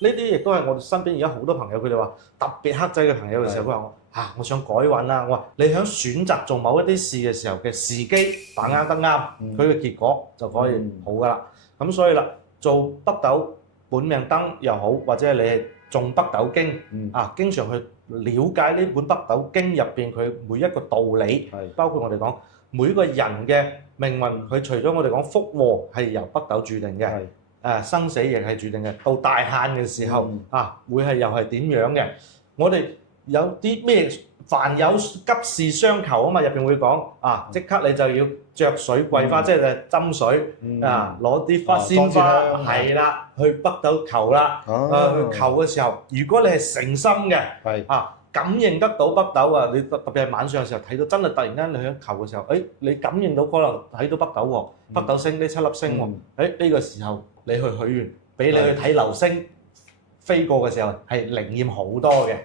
呢啲亦都係我哋身邊而家好多朋友，佢哋話特別克制嘅朋友嘅時候，佢話我想改運啦。我話你喺選擇做某一啲事嘅時候嘅時機把握得啱，佢嘅結果就可以好噶啦。咁所以啦，做北斗本命燈又好，或者你係中北斗經經常去了解呢本北斗經入邊佢每一個道理，包括我哋講每個人嘅命運，佢除咗我哋講福禍係由北斗注定嘅。生死亦係注定嘅，到大限嘅時候會係又係點樣嘅？我哋有啲咩凡有急事相求啊嘛，入邊會講即刻你就要着水桂花，即係斟水攞啲鮮花係啦，去北斗求啦。去求嘅時候，如果你係誠心嘅感應得到北斗啊，你特別係晚上嘅時候睇到，真係突然間你去求嘅時候，你感應到可能睇到北斗喎，北斗星呢7粒星喎，呢個時候你去許願，俾你去睇流星飛過嘅時候係靈驗好多嘅。